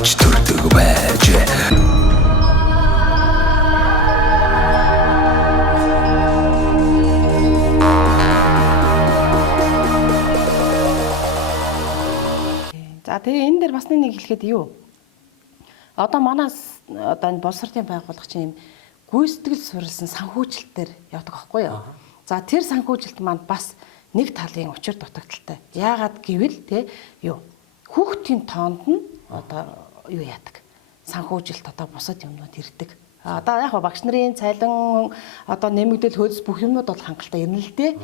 авч төрдөг байж. За тэгээ энэ дээр бас нэг хэлэхэд юу? Одоо манаас одоо энэ боловсролын байгууллага чинь юм гүйцэтгэл суурилсан санхүүжилтээр явдаг байхгүй юу? За тэр санхүүжилт маань бас нэг талын учир дутагдaltaй. Яагаад гэвэл те юу хүүхдийн тоонд нь одоо юу яадаг? Санхүүжилт одоо бусад юмнууд ирдэг. Одоо яг багш нарын цалин одоо нэмэгдэл хөөс бүх юмуд бол хангалттай ирнэ л дээ.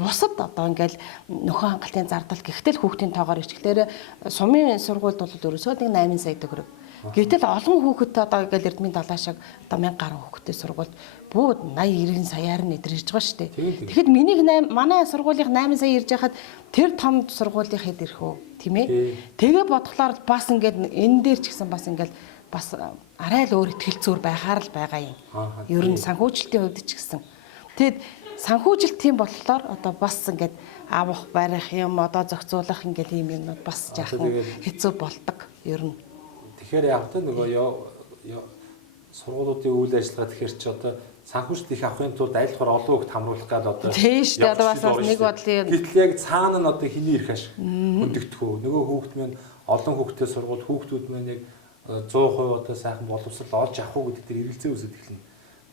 Бусад одоо ингээл нөхөн хангалтын зардал гэхдээ хүүхдийн тоогоор ирчихлээр сумын сургуульд бол ерөөсөө нэг 8 сая төгрөг. Гэтэл олон хүүхэд одоо ингээл Эрдмийн далай шиг одоо 1000 гаруй хүүхэдтэй сургуульд бууд 80 90 саяар нь идэр ирж байгаа шүү дээ. Тэгэхэд миний манай сургуулийн 8 сая ирж байхад тэр том сургуулийн хэд ирэх үү тийм ээ? Тэгээ бодглоор бас ингээд энэ дээр ч гэсэн бас ингээд бас арай л өөр ихтгэл зүйр байхаар л байгаа юм. Ер нь санхүүжилтийн хувьд ч гэсэн. Тэгэд санхүүжилт тийм болохоор одоо бас ингээд авах барих юм одоо зохицуулах ингээд юм юмнууд бас жаахан хэцүү болдог ер нь. Тэгэхээр яг та нөгөө сургуулиудын үйл ажиллагаа тэгэхээр чи одоо санхүүжилт их авахын тулд аль болохоор олон хүүхд хамруулах гал одоо тийм шүү дээ одоо бас нэг бодлын гэтэл яг цаана нь одоо хэний ирэх ашиг хөндөгдөх үү нөгөө хүүхд минь олон хүүхдтэй сургууль хүүхдүүд минь яг 100% одоо сайхан боловсрол олж авах уу гэдэг дээр эргэлзээ үүсэж эхэлнэ.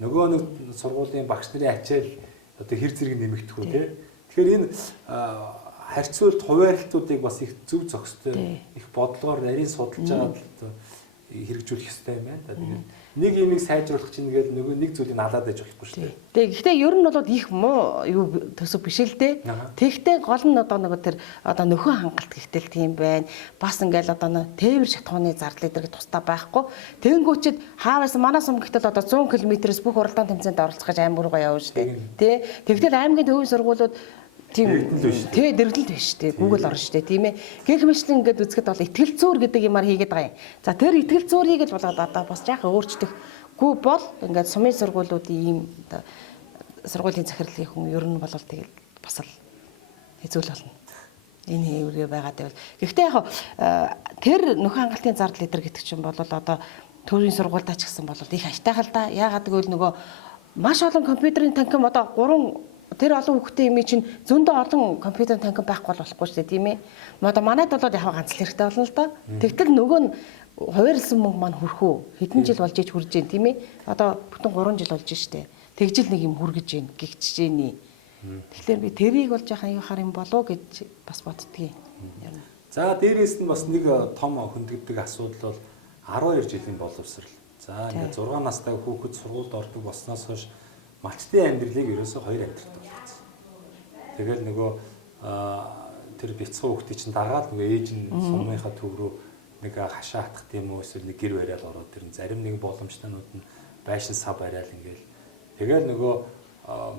Нөгөө нэг сургуулийн багш нарын ачаал одоо хэр зэрэг нэмэгдэх үү те. Тэгэхээр энэ харьцуулт хуваарлтуудыг бас их зөв зохистой их бодлогоор нарийн судалж аваад хэрэгжүүлэх ёстой юм байна. Тэгээд нэг юмыг сайжруулах чинь ингээд нөгөө нэг зүйлийг алаад байж болохгүй шүү дээ. Тэгээ гэхдээ ер нь бол их муу юу төсөв биш л дээ. Тэгвэл гол нь одоо нөгөө тэр одоо нөхөн хангалт гихтэл тийм байна. Бас ингээд одоо тээвэр шатхууны зардал эдэрэг тусдаа байхгүй. Тэгэнгүүчэд хааваас манаас өмнө гэтэл одоо 100 км-с бүх уралдаан тэмцээнд оролцох гэж аймаг руугаа явна шүү дээ. Тэ. Тэгвэл аймгийн төвийн сургуулиуд тийм дэргэлт биш шүү дээ. Google орно шүү дээ. Тийм ээ. Гэх мэтлэн ингээд үзэхэд бол ихтгэл зүйр гэдэг юмар хийгээд байгаа юм. За тэр ихтгэл зүйрийг л болоод одоо бас жаахан өөрчлөхгүй бол ингээд сумын сургуулиудын ийм сургуулийн захирлын хүн ер нь бол тэгэл бас л хэцүү л болно. Энэ хэврээ байгаад байвал. Гэхдээ яг тэр нөхөн хангалтын зардал эдэр гэдэг чинь бол одоо төрийн сургуультай ч гэсэн бол их аштайхал да. Яагаад гэвэл нөгөө маш олон компьютерийн танхим одоо 3 тэр олон хүүхдийн юм чинь зөндөө олон компьютерийн танхим байхгүй болохгүй шүү дээ тийм ээ. Одоо манайд бол яг ганц л хэрэгтэй болно л доо. Тэгтэл нөгөө нь хуваарлсан мөнгө маань хүрхүү. Хэдэн жил болж иж хүрж जैन тийм ээ. Одоо бүтэн 3 жил болж штэ. Тэгжил нэг юм хүргэж जैन гихчж जैन. Тэгэхээр би тэрийг бол жаахан юу хар юм болоо гэж бас боддгийг. За дээрээс нь бас нэг том хөндөгдөг асуудал бол 12 жилийн боловсрал. За ингээд 6 настай хүүхэд сургуульд ордог болсноос хойш малчтын амьдралыг ерөөсөө 2 амьдралтай болгоцсон. Тэгэл нөгөө тэр бяцхан хүүхдийн чинь дагаад нөгөө ээж нь сумынхаа төв рүү нэг хашаа хатах тийм үү эсвэл нэг гэр бариад ороод ирнэ. Зарим нэг боломжтойнууд нь байшин сав бариад ингээл. Тэгэл нөгөө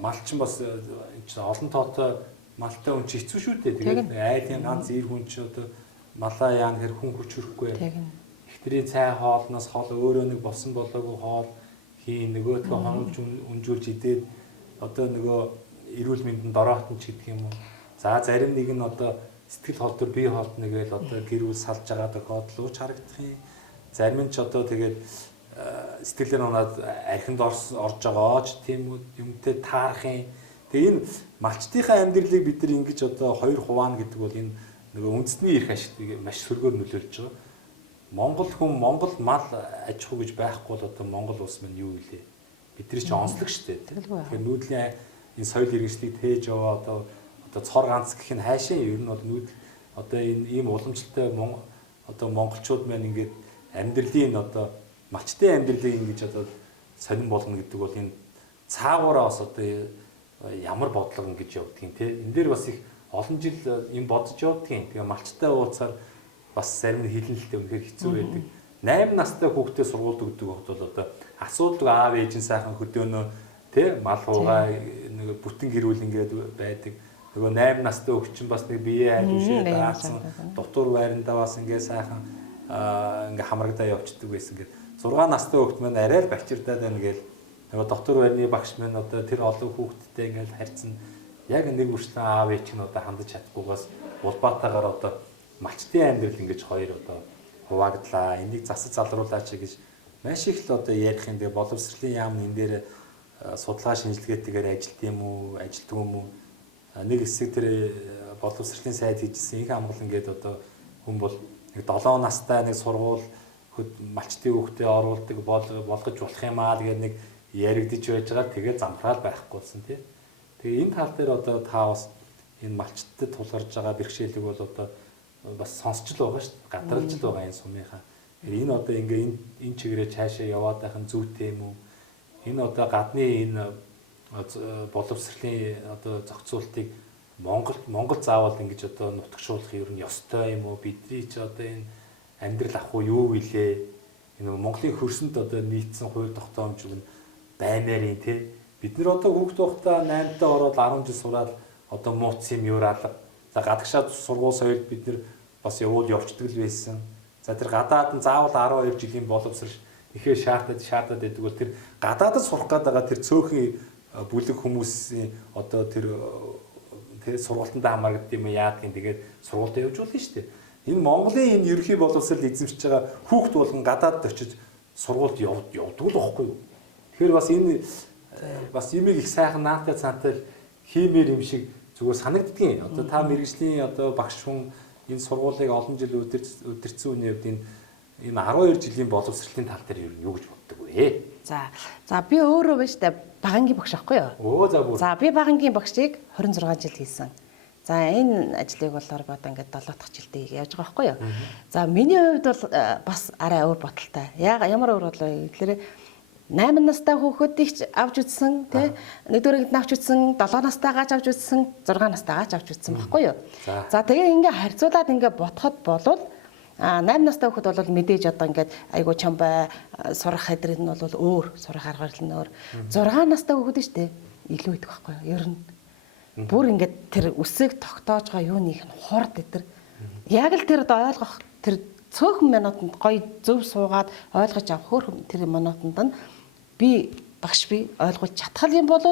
малчин бас олон тоотой малтай хүн чи хэцүү шүү дээ. Тэгээд айлын ганц ир хүн чи одоо малаа яа гэхэр хүн хүч хөрөхгүй. Эхтрийн цай хоолноос хол өөрөө нэг болсон болоогүй хоол хийн нөгөөдгөө хономж өнжүүлж идээд одоо нөгөө эрүүл мэндэнд дороотон ч гэдэг юм уу. За зарим нэг нь одоо сэтгэл холдор бие холдно гээл одоо гэр бүл салж байгаа тохиолдол ууч харагдах юм. Зарим нь ч одоо тэгээд сэтгэлээр унаад архинд орж байгаа ч тийм үү юмтэй таарах юм. Тэгээ энэ малчтынхаа амьдралыг бид нар ингэж одоо хоёр хуваана гэдэг бол энэ нөгөө үндэсний эрх ашигтыг маш сөргөөр нөлөөлж байгаа. Монгол хүн Монгол мал аж ахуй гэж байхгүй бол одоо Монгол улс маань юу вэ? Бидний чинь онцлог шүү дээ. Тэгэхээр нүүдлийн энэ соёл иргэншлийг тээж яваа одоо цор ганц гэх нь хаашаа ер нь бол нүүдэл одоо энэ ийм уламжлалтай одоо монголчууд маань ингээд амьдралын одоо малчтын амьдралыг ингэж одоо сонирн болно гэдэг бол энэ цаагаараа бас одоо ямар бодлого ингэж явдгийг те. Энэ дээр бас их олон жил юм бодож явдгийг. Тэгээ малчтай уулзаар бас зарим нь хилэнэлтэй үнэхээр хэцүү байдаг. 8 настай хүүхдээ сургуульд өгдөг хот бол одоо асуудаг аав ээж нь сайхан хөдөөнөө тий мал хуугаа нэг бүтэн гэрүүл ингээд байдаг. Нөгөө 8 настай хүүхд чинь бас нэг бие айлшээ даасан дотор байрандаа бас ингээд сайхан ингээд хамрагдаа явцдаг байсан гэдэг. 6 настай хүүхд маань арай л бачирдаад байна гээл нөгөө дотор байрны багш маань одоо тэр олон хүүхдтэй ингээд харьцсан яг нэг үрчлэн аав ээж нь одоо хандаж чадахгүйгээс улбаатаагаар одоо малчтын амьдрал ингэж хоёр одоо хуваагдлаа, энийг засаж залруулаач гэж маш их л одоо ярих юм. Тэгээ боловсролын яам энэ дээр судалгаа шинжилгээтэйгээр ажилт юм уу, ажилтгүй юм уу? Нэг хэсэг тэр боловсролын сайд хийжсэн их амгалан гээд одоо хүн бол нэг 7 настай нэг сургууль малчтын хүүхдээ оруулдаг болгож болох юм аа тэгээд нэг яригдж байж байгаа. Тэгээ замхраал байхгүйсэн тий. Тэгээ энэ тал дээр одоо та бас энэ малчтад тулгарч байгаа бэрхшээлийг бол одоо бас сонсч л байгаа шүү дээ. Гадралж л байгаа энэ сумынхаа. Энэ одоо ингээ энэ чигээрээ цаашаа яваад байх нь зүйтэй юм уу? Энэ одоо гадны энэ боловсролын одоо зохицуултыг Монгол заавал ингэж одоо нутагшуулах ер нь ёстой юм уу? Бидний ч одоо энэ амьдрал ах уу юу вилээ? Энэ Монголын хөрсөнд одоо нийцсэн хууль тогтоомжууд нь баймаар юм тий. Бид нэр одоо хүүхд байхдаа 8 таа ороод 10 жил сураад одоо мууц юм юураалга. За гадагшаа сургууль соёлд бид нэр бас явуулж явцдаг л байсан. За тэр гадаад нь заавал 12 жилийн боловсрол ихээ шаардаад байдаг бол тэр гадаадд сурах гээд байгаа тэр цөөхөн бүлэг хүмүүсийн одоо тэр сургуультандаа хамаардаг юм яадаг юм тэгээд сургуультаа явж болно шүү дээ. Энэ Монголын энэ ерөнхий боловсрол эзэмшиж байгаа хүүхд болгон гадаадд очиж сургуульд явдаг л байхгүй юу? Тэгэхээр бас энэ бас имийг их сайхан наатай цаантай хиймээр юм шиг зүгээр санагддгийн. Одоо та мэрэгжлийн одоо багш хүн энэ сургуулийг олон жил удирдсан үний хувьд энэ 12 жилийн боловсролын тал дээр юу гэж боддог вэ? За би өөрөө байна штэ багангийн багш аахгүй юу? За би багангийн багшийг 26 жил хийсэн. За энэ ажлыг болохоор одоо ингээд 7 дахь жилдээ явж байгаа байхгүй юу? За миний хувьд бол бас арай өөр бодолтой. Ямар өөр бодлоо гэхээр 8 настай хүүхдийг ч авч үзсэн тий нэгдүгээр ангид авч үзсэн 7 настайгаач авч үзсэн 6 настайгаач авч үзсэн баггүй юу. За тэгээ ингээ харьцуулаад ингээ бодоход болвол 8 настай хүүхэд бол мэдээж одоо ингээд айгуу чамбай сурах хэдрэл нь бол өөр сурах арга барил нь өөр. 6 настай хүүхэд нь штэ илүү идэх байхгүй юу. Ер нь бүр ингээд тэр үсэг тогтоож байгаа юунийх нь хурд өдр. Яг л тэр ойлгох тэр цөөхөн минутанд гоё зөв суугаад ойлгож авах хөөрхөн тэр минутанд нь би багш би ойлгуулж чадхал юм бол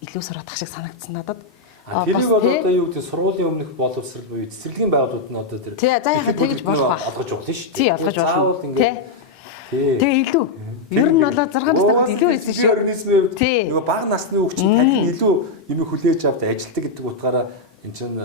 илүү сураадах шиг санагдсан надад. Тэрийг бол одоо юу гэдэг сургуулийн өмнөх боловсрол буюу цэцэрлэгийн байгууллагууд нь одоо тэр тий за яхаа тэгж болох ба олгож болно шүү дээ. Тий олгож болно. Тэгээ илүү ер нь болоо 6 настай хүн илүү байсан шүү. Нөгөө бага насны хүүхд чинь тань илүү юм хүлээж авд ажилтдаг гэдэг утгаараа эн чинь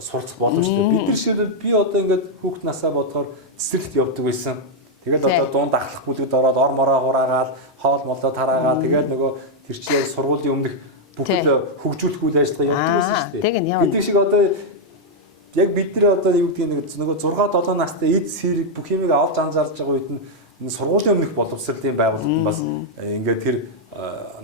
суралцах боломжтой. Бид нар ширээ би одоо ингээд хүүхд насаа бодохоор цэцэрлэгт явдаг байсан. Тэгэл одоо дунд ахлах бүлэгд ороод ор мороо хураагаад хоол молоо тараагаад тэгэл нөгөө тэр чинь сургуулийн өмнөх бүхэл хөгжүүлэх үйл ажиллагаа явуулдаг байсан шүү дээ. Бид шиг одоо яг бид нар одоо юу гэдгийг нөгөө 6 7 настай эд сэрэг бүх юмыг авч анзаарж байгаа үед нь энэ сургуулийн өмнөх боловсролын байгууллагууд бас ингээд тэр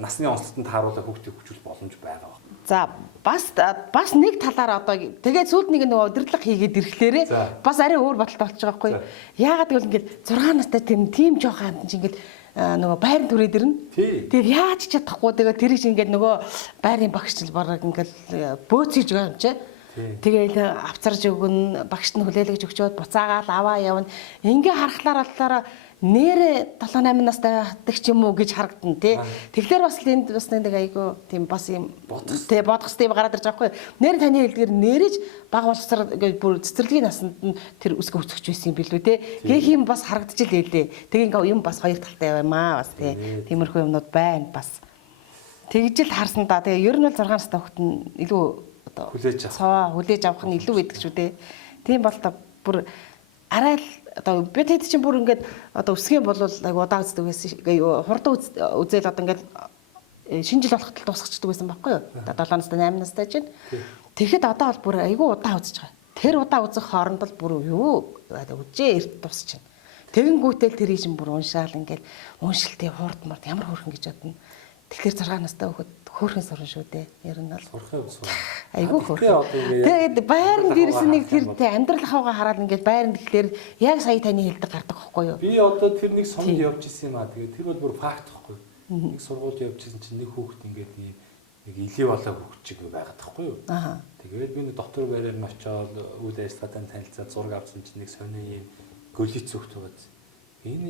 насны онцлогтод тааруулах хүүхдийг хөгжүүлэх боломж байгаа. За бас нэг талаар одоо тэгээд сүүлд нэг нөгөө удирдлага хийгээд ирэхлээрээ бас арай өөр бодолтой болчих байгаа байхгүй. Яагаад гэвэл ингээд 6 настай тийм жоох амт чинь ингээд нөгөө байрны түрээд ирнэ. Тэгээд яаж ч чадахгүй тэгээд тэр чинь ингээд нөгөө байрны багш чинь бараг ингээд бөөцөж байгаа юм чи. Тэгээд авцарж өгнө, багшд нь хүлээлгэж өгчөөд буцаагаал аваа явна. Ингээ харахлаар боллоо нэрэ 7-8 настай хатдаг ч юм уу гэж харагдана тий. Тэгэхээр бас л энд бас нэг айгу тийм бас юм тий бодох хэрэгтэй гараад ирж байгаа хгүй. Нэр таны хэлдгээр нэрэж баг боловсрол бүр цэцэрлэгийн насанд нь тэр үсгэ өсгөж байсан юм билүү тий. Гэх юм бас харагдаж л байлээ. Тэгээ ингээ юм бас хоёр талтай баймаа бас тий. Тиймэрхүү юмнууд байна бас. Тэгж л харсан да. Тэгээ ер нь бол 6 настай хүүхэд нь илүү одоо хүлээж авах нь илүү байдаг шүү дээ. Тийм бол та бүр арай л одоо бид хэд чинь бүр ингээд одоо өсгөн бол айгу удаа үздэг байсан хурдан үзэл одоо ингээд шинэ жил болоход дуусчихдаг байсан байхгүй юу 7 настай 8 настай чинь тэгэхэд одоо бол бүр айгу удаа үзэж байгаа. Тэр удаа үзэх хооронд л бүр юу үжээ эрт дуусчихна. Тэгэнгүүтэл тэрийг чинь бүр уншаал ингээд уншилтын хурд мард ямар хөөрхөн гэж бодно. Тэгэхээр 6 настай хүүхэд хөөрхөн сурна шүү дээ. Ер нь бол айгу хөөрхөн. Тэгээд байрны дээрээс нэг тэр амьдрал хавгаа хараад ингээд байранд тэгэхээр яг сая таны хэлдэг гардаг байхгүй юу? Би одоо тэр нэг сомд явж исэн юм аа. Тэгээд тэр бол бүр факт байхгүй юу? Нэг сургуульд явж исэн чинь нэг хүүхэд ингээд нэг илээ болоо хүүхэд чиг байгаад байхгүй юу? Тэгээд би нэг дотор байраар нь очиод үйл ажиллагаатай танилцаад зураг авсан чинь нэг сонио юм гөлиц хүүхэд байгаа. Энэ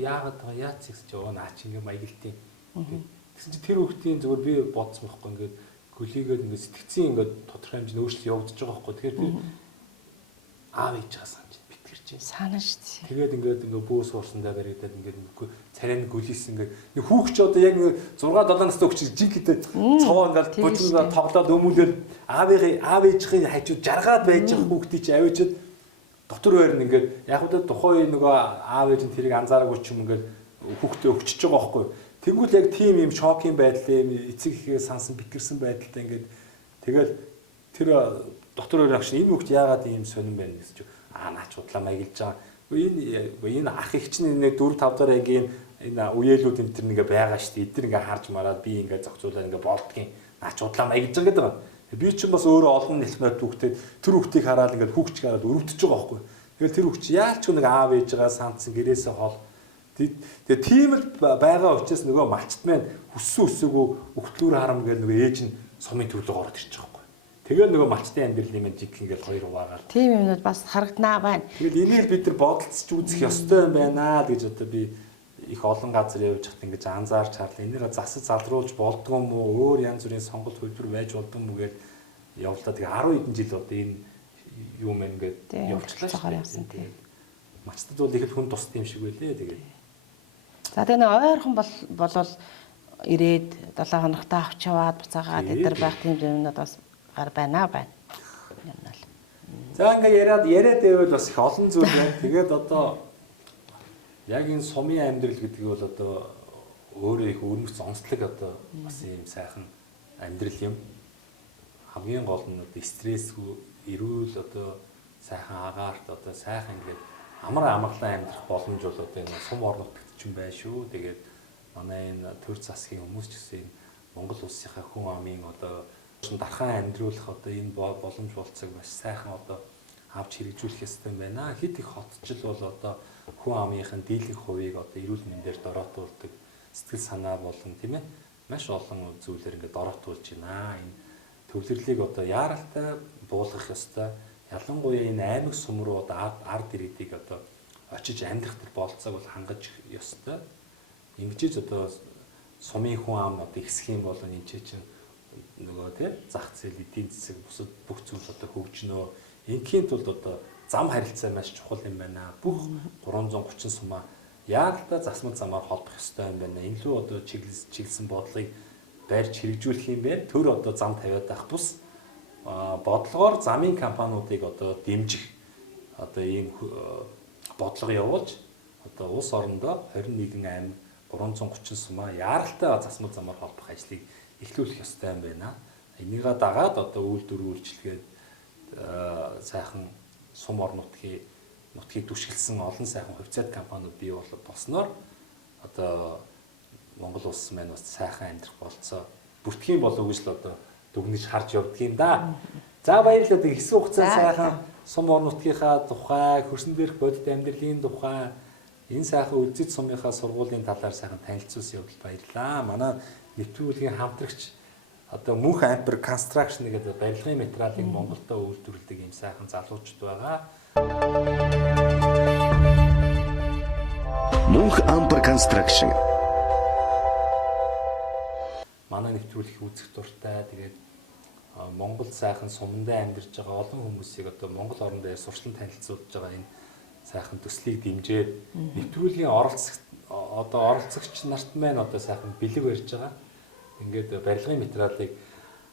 яагаад байгаа яац гэж яваа наа чи ингээд маягилтын. Тэгсэн чинь тэр хүүхдийн зүгээр би бодсон байхгүй ингээд гөлийгээд ингээд сэтгцэн ингээд тодорхой хэмжээнд өөрчлөлт явагдаж байгаа байхгүй. Тэгэхээр тэр аав ээж байгаа санаж битгэрч Санаа шүү дээ. Тэгээд ингээд бөөс уурсандаа баригдаад ингээд царай нь гүлийс ингээд нэг хүүхч одоо яг 6-7 настай хүүхч жиг гэдэг цовоо ингээд бочинд тоглоод өмүүлээд аав ээжийн хажууд жаргаад байж байгаа хүүхдийг чи авчиад дотор байр нь ингээд яг л тухайн нөгөө аав ээж нь тэрийг анзаараагүй ч юм ингээд хүүхдээ өгчөж байгаа байхгүй. Тэнгүүл яг тийм юм шокийн байдал юм эцэг ихээ сансан битгэрсэн байдалтай ингээд тэгэл тэр дотор байр агш энэ хүүхд яагаад ийм сонирн байна гэж чи наач удлаа маягилж байгаа. Энэ ах их чинь нэг 4-5 дахь ангийн энэ үеэлүүд энэ төр нэгэ байгаа шүү дээ. Эдгээр ингээ харж мараад би ингээ зохицуулаад ингээ болдгийн наач удлаа маягилж байгаа гэдэг. Би ч бас өөрөө олон нэлмэт хүүхдэд тэр хүүхдийг хараад ингээ хүүхч хараад өрөвдөж байгаа байхгүй. Тэгэл тэр хүүхч яалч нэг аав ээжгаа сандсан гэрээсээ хол. Тэгээ тийм л байгаа учраас нөгөө малчт маань хүссэн үсээгүй өгтлүүр харам гэдэг нөгөө ээж нь сумын төвлөг ороод ирчих واخгүй. Тэгээд нөгөө малчтын амьдралын маань жиг ингээл хоёр хуваагаар. Тийм юмнууд бас харагданаа байна. Тэгэл энийг бид нар бодолцож үзэх ёстой юм байна гэж одоо би их олон газар явж хат ингэж анзаарч харлаа. Энийг засаж залруулж болдгоо юм уу? Өөр янз бүрийн сонголт хөлбөр байж болдгоо юм уу гэж явлаа. Тэгээ 10 хэдэн жил одоо энэ юм ингээд явчихлаа шүү дээ. Малчтад бол их хүн тусд юм шиг байлээ тэгээд. За тэгээ нэг ойрхон болвол ирээд 7 хоногтой авч яваад буцаагаад эдэр байх тийм юмнууд бас гар байна. Юм нь л. За ингээ яриад байвал бас их олон зүйл байна. Тэгээд одоо яг энэ сумын амьдрал гэдэг нь бол одоо өөрөө их өрмөц онцлог одоо бас ийм сайхан амьдрал юм. Хамгийн гол нь одоо стрессгүй, эрүүл одоо сайхан агаарт одоо сайхан ингээд амар амгалан амьдрах боломж бол одоо энэ сум орн нутагт ч юм байна шүү. Тэгээд манай энэ төр засгийн хүмүүс ч гэсэн Монгол улсынхаа хүн амын одоо дархан амьдруулах одоо энэ боломж болцоог маш сайхан одоо авч хэрэгжүүлэх ёстой юм байна. Хэд их хотчл бол одоо хүн амынхын дийлэнх хувийг одоо эрүүл мэндээр дороотуулдаг, сэтгэл санаа болон тийм ээ маш олон зүйлээр ингээд дороотуулж байна. Энэ төвлөрлийг одоо яаралтай буулгах ёстой. Ялангуяа энэ аймаг сум руу одоо ард ирээдийг одоо очиж амьдрах төр болцоог бол хангаж ёстой. Ингэж одоо сумын хүн ам одоо ихсэх юм бол энэ чинь нөгөө тий зах зээл эдийн засаг бусад бүх зүйл одоо хөгжнөө. Инхийн тулд одоо зам харилцаа маш чухал юм байна. Бүх 330 сумаа яг л засмал замаар холбох ёстой юм байна. Энэ лүү одоо чиглэсэн бодлогыг байрч хэрэгжүүлэх юм бэ. Төр одоо зам тавиад байх бус бодлогоор замын компаниудыг одоо дэмжих одоо ийм бодлого явуулж одоо улс орондоо 21 аймаг 330 сумаа яаралтай засмал замаар холбох ажлыг эхлүүлэх ёстой юм байна. Энийг дагаад одоо үйлдвэр үйлчилгээд сайхан сум орн нутгийг түшгэлсэн олон сайхан хувьцаат компаниуд бий болсноор одоо Монгол улс маань бас сайхан амьдрах болцоо бүртгэх юм болов уу гэж л одоо дүгнэж харж явдаг юм да. За баярлалаа. Хэсэг хугацаанд сайхан сум орн нутгийнхаа тухай, хөрсөн дээрх бодит амьдралын тухай энэ сайхан үлзэд сумынхаа сургуулийн талаар сайхан танилцуулсан явдал баярлалаа. Манай нэвтрүүлгийн хамтрагч одоо Мөнх Ампер Construction гэдэг барилгын материалыг Монголдо үйлдвэрлэдэг юм сайхан залуучууд байгаа. Мөнх Ампер Construction манай нэвтрүүлэх үзэх дуртай тэгээд Монгол сайхан сумандаа амьдарч байгаа олон хүмүүсийг одоо Монгол орн дээр сурчлан танилцуулж байгаа энэ сайхан төслийг дэмжээд нэвтрүүлгийн оролцогч нарт маань одоо сайхан бэлэг барьж байгаа. Ингээд барилгын материалыг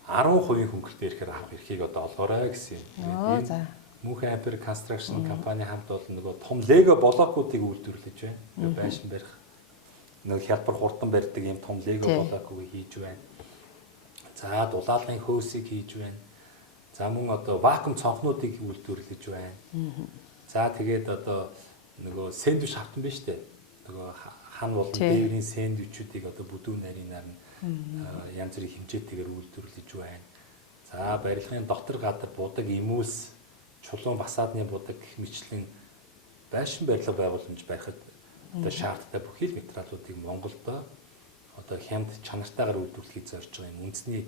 10% хөнгөлтөөр ирэхээр авах эрхийг одоо олгоорой гэсэн юм. Мөнх Ампер Construction компани хамт олон нөгөө том лего блокуудыг үйлдвэрлэж байна. Байшин барих нэг хялбар хурдан барьдаг юм том лего блокыг хийж байна. За дулаалгын хөөсийг хийж байна. За мөн одоо вакуум цонхнуудыг үйлдвэрлэж байна. За тэгээд одоо нөгөө сэндвич хавтан биш үү? Нөгөө хан болон дээврийн сэндвичүүдийг одоо бүдүүн нарийнаар нь янз бүрийн хэмжээтэйгээр үйлдвэрлэж байна. За барилгын дотор гадар будаг эмүүлс, чулуун фасадны будаг гэх мэтлэн байшин барилга байгууламж барихад одоо шаардлагатай бүхий л материалуудыг Монголдо одоо хямд чанартайгаар үйлдвэрлэхийг зорж байгаа юм үндэсний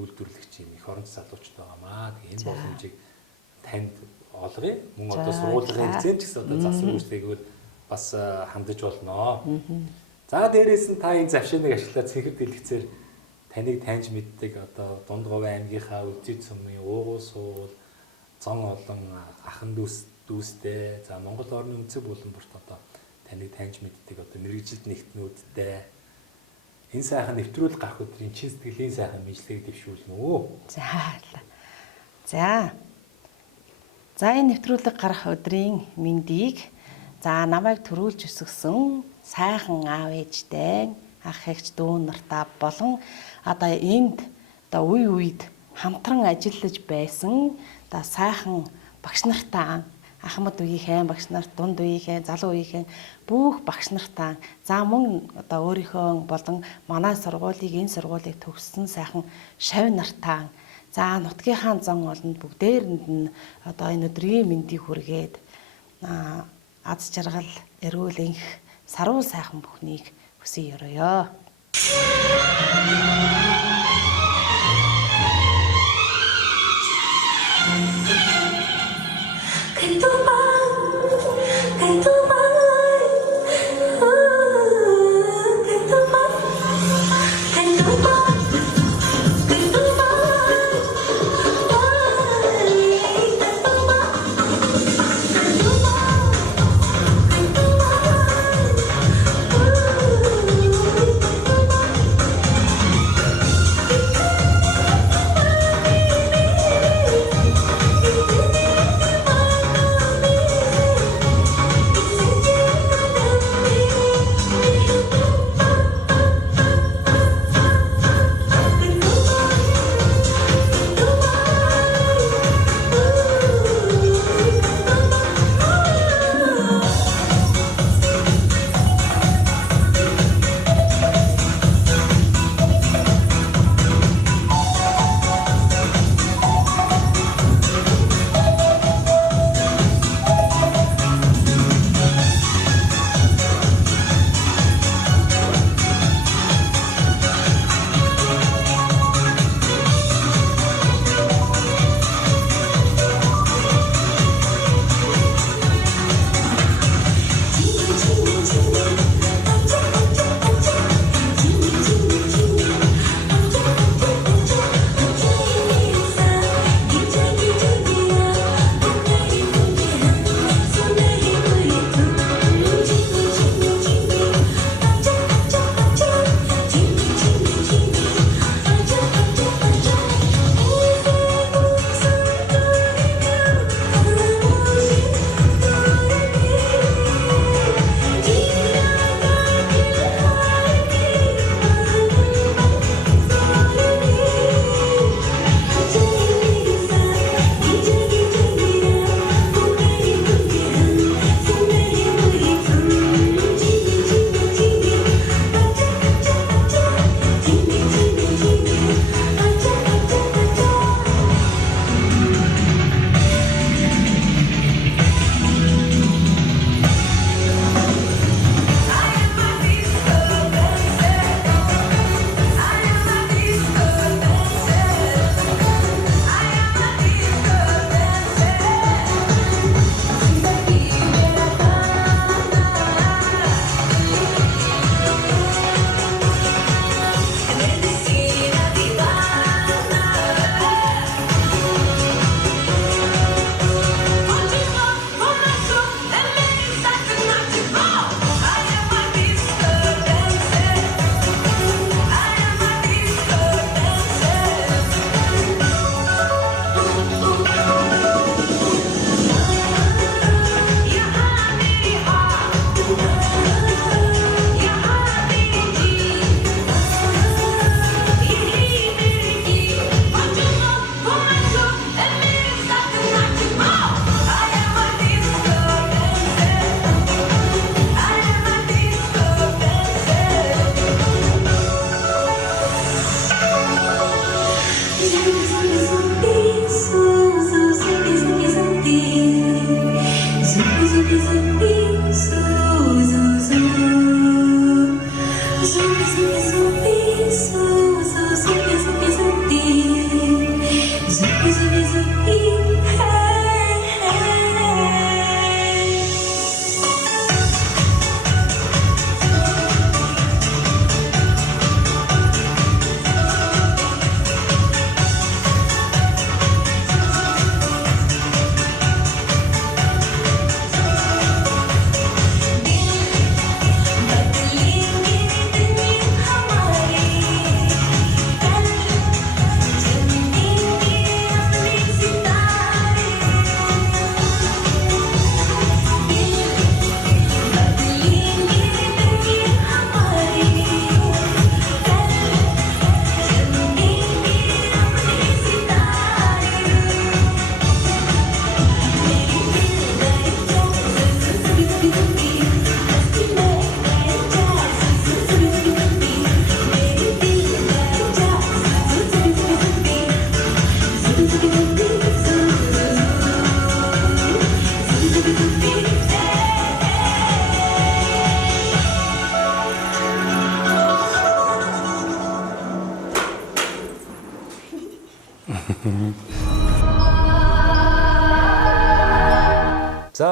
үйлдвэрлэгч юм их оронч залуучууд байгаамаа. Тэгээ энэ боломжийг танд олгоё. Мөн одоо сургуулийн хэмжээнд ч гэсэн одоо засвар үүсгээгүүл бас хандаж болно. За дээрээс нь та энэ завшааныг ашиглаад цэнхэр дэлгэцээр таныг таньж мэддэг одоо Дунд Говь аймгийнхаа үлзий цөмийн уугуул суул зон олон ахан дүүс дүүстэй, за Монгол орны үндэсний буланбурт одоо таныг таньж мэддэг одоо мэрэгжилт нэгтнүүдтэй энэ сайхан нэвтрүүлэг гарах өдрийн чин сэтгэлийн сайхан мэдлэгийг дэвшүүлнэ үү. За энэ нэвтрүүлэг гарах өдрийн мэндийг намайг төрүүлж өсгсөн сайхан аав ээжтэй, ах эгч дүү нартаа болон одоо энд одоо үе үед хамтран ажиллаж байсан одоо сайхан багш нартаа Ахмад үеийнхээ багш нарт, дунд үеийнхээ, залуу үеийнхээ бүх багш нартаа мөн одоо өөрийнхөө болон манай сургуулийг энэ сургуулийг төгссөн сайхан шавь нартаа нутгийнхаа зан олонд бүгдээрэнд нь одоо энэ өдрийн мэндийг хүргээд аз жаргал, эрүүл энх, сарвал сайхан бүхнийг хүсье ёроо.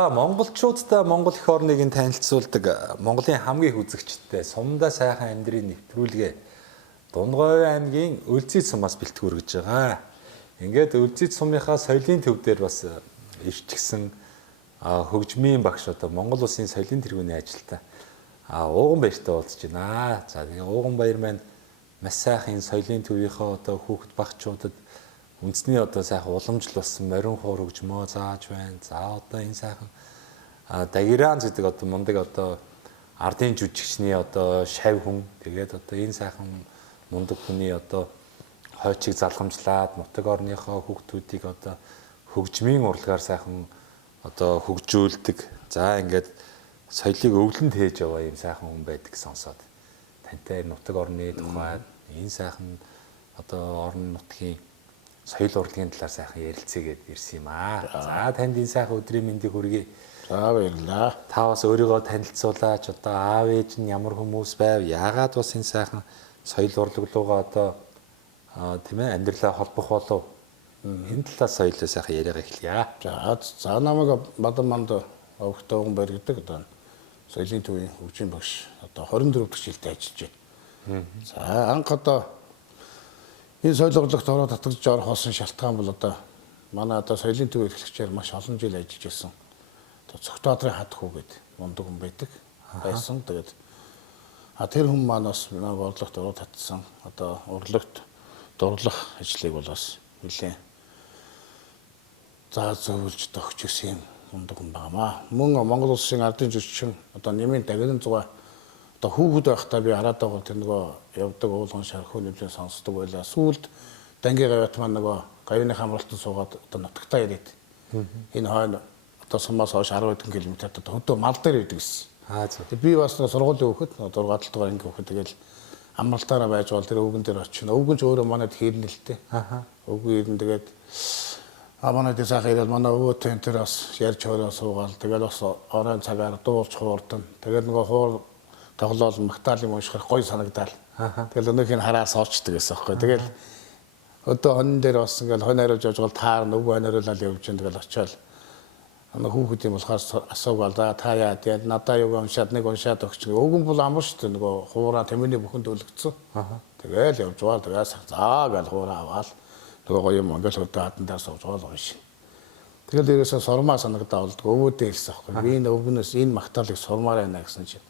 За монголчуудтай Монгол эх орныг танилцуулдаг Монголын хамгийн их үзэгчтэй Сумдаа сайхан амьдрын нэвтрүүлгээ Дундгой аймгийн Өлзий сумаас бэлтгэр гэж байгаа. Ингээд Өлзий сумынхаа соёлын төв дээр бас ирчгсэн хөгжмийн багш одоо Монгол улсын соёлын тэргүүний ажилтаа Ууган баяртай уулзж байна. За тэгээ Ууган баяр маань маш сайхан соёлын төвийнхөө одоо хүүхэд багчуудад үндэсний одоо сайхан уламжлал болсон морин хуур хөгжмөө зааж байна. За одоо энэ сайхан дагиран гэдэг одоо мундаг одоо ардын жүжигчний одоо шавь хүн тэгээд одоо энэ сайхан мундаг хүний одоо хойчийг залгамжлаад нутаг орныхоо хүүхдүүдийг одоо хөгжмийн урлагаар сайхан одоо хөгжүүлдэг. За ингээд соёлыг өвлөнд хийж яваа юм сайхан хүн байдаг сонсоод тантай нутаг орны тухай энэ сайхан одоо орон нутгийн соёл урлагийн талаар сайхан ярилцъя гэдээ ирсэн юм аа. За танд энэ сайхан өдрийн мэндийг хүргэе. За баярлалаа. Та бас өөрийгөө танилцуулаач одоо аав ээж нь ямар хүмүүс байв? Яагаад бас энэ сайхан соёл урлаг руугаа одоо тийм ээ амьдралаа холбох болов? Энэ талаас соёлоо сайхан яриагаа эхлэе. За намайг Бадан манд Өвгтөөгөн баяр гэдэг одоо соёлын төвийн хөгжим багш одоо 24 дахь жилдээ ажиллаж байна. За анх одоо энэ соёл урлагт ороод татгаж орох болсон шалтгаан бол одоо манай одоо соёлын төв эрхлэгчээр маш олон жил ажиллаж байсан. Одоо Цогтоодрын хад хүү гэдэг мундаг хүн байдаг байсан. Тэгээд тэр хүн маань бас нэг урлагт ороод татсан. Одоо урлагт дурлах ажлыг бол бас нэлээд зөвлөж өгч ирсэн юм мундаг хүн байнамаа. Мөн Монгол улсын ардын жүжигчин одоо нэмийн дагилан зугаа одоо хүүхэд байхдаа би хараад байгаа тэр нөгөө явдаг уулган шархуу нэвлэн сонсдог байлаа. Сүүлд дангийн гавьт маань нөгөө гавьны хамралтанд суугаад одоо нутагтаа ирээд энэ хойно одоо сумаас хойш 10 хэдэн километр одоо хөдөө мал дээр идэг гэсэн. Тэг би бас сургуулийн хүүхэд 6 7 дугаар анги хүүхэд тэгэл амралтаараа байж бол тэр өвгөн дээр очино. Өвгөн ч өөрөө манайд хийрнэлтэй. Өвгөн ирэн тэгээд манайд сайхан ирээд манай өвөөтэй энэ тэр бас ярьж хоороо суугаал тэгэл бас оройн цагаар дуулж хуурдан тэгэл нөгөө хуур тоглоол магтаал юм уушхаар гоё санагдаал. Тэгэл өнөөхийг хараас оочдөг гэсэн аахгүй. Тэгэл өдөө хонон дээр бас ингээл хонь хариулж явж гол таар нөгөө хонь хариулаад явж ин тэгэл очиод хүүхэд юм болохоор асуугаал да та яа тэгээд надаа юу уншаад нэг уншаад өгч. Өвгөн бол амар шүү дээ нөгөө хуураа тэмээний бүхэнд өлгцсөн. Тэгэл явж байгаа тэгээс заа гал хуураа аваад нөгөө гоё юм ингээл өдөө хатан дээр сууж байгаа л уншин. Тэгэл дээрээс сурмаа санагдаа болдог өвөөдөө хэлсэн аахгүй. Би энэ өвгнөөс энэ магтаалыг сурмаар байна гэсэн чинь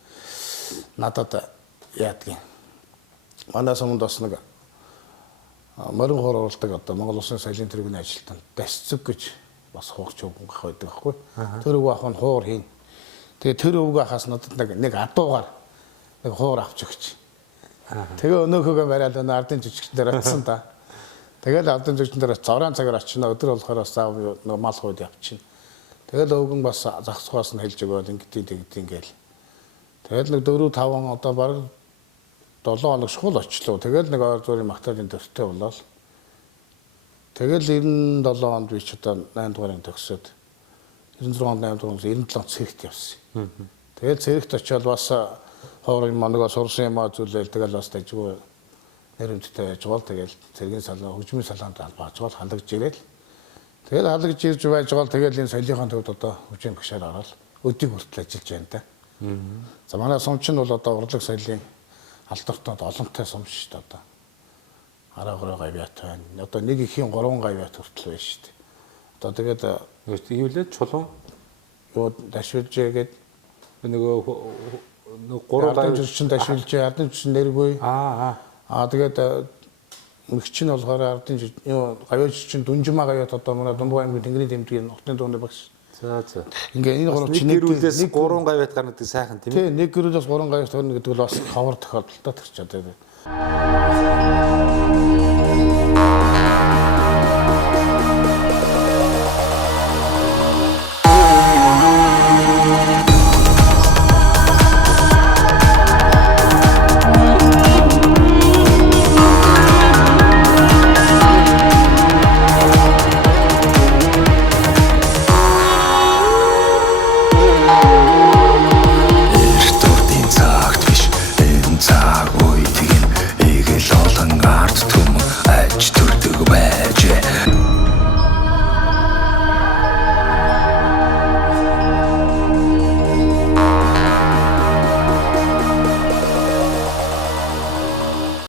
надад яадгийн манай сумд бас нэг морин хуур уралдаг одоо Монгол улсын соёлын тэргүүний ажилтан Дасцэг гэж бас хуурч өвгөн гах байдаг байхгүй. Тэр өвгөө ахын хуур хийн. Тэгээ тэр өвгөө ахаас надад нэг адуугаар нэг хуур авч өгч. Тэгээ өнөөхөө бариад энэ ардын жүжигчдэр очсон та. Тэгэл ардын жүжигчдэр зорон цагаар очино өдөр болохоор бас нэг мал хууд явчихна. Тэгэл өвгөн бас зах цухаас нь хэлж өгөөд ингэдэй гээл. Тэгэл нэг 4 5 одоо баг 7 хоног шхул очлоо. Тэгэл нэг ойр зүрийн магтаалын төвтэй болоод. Тэгэл 97 онд би ч одоо 8 дугаарыг төгсөөд 96 онд 8 дугаар 97 цэгт явсан. Тэгэл цэгт очиод бас хоорын манайгаа сурсан юм зүйлэл тэгэл бас дажгүй нэрмжтэй байж гол тэгэл цэргийн салаа хөгжмийн салаанд албааж гол халагдж ирэл. Тэгэл халагдж ирж байж гол тэгэл энэ соёлынхаа төвд одоо хөгжим багшаар ороод өдийг хүртэл ажиллаж байна та. За манай сумч нь бол одоо урлаг соёлын алдартай олонтой сум шүү дээ одоо. Арааграа гавьяат байна. Одоо нэг ихийн 3 гавьяат хүртэл байна шүү дээ. Одоо тэгээд юу лээ чулуун юу дашвилжээ гээд нөгөө 3 ардын жүжигчин дашвилжээ ардын жүжигчин нэргүй. Тэгээд мэгч нь болохоор ардын юу гавьяа жүжигчин Дүнжимаа гавьяат одоо манай Дундгой аймгийн Тэнгэрийн тэмдгийн нутгийн дууны багш. За. Ингээ энэ гурав чинь гэрүүлээс 3 гавьяат гарна гэдэг сайхан тийм ээ. Нэг гэрүүлээс 3 гавьяат гарна гэдэг бол бас ховор тохиолдолтой төрч одоо.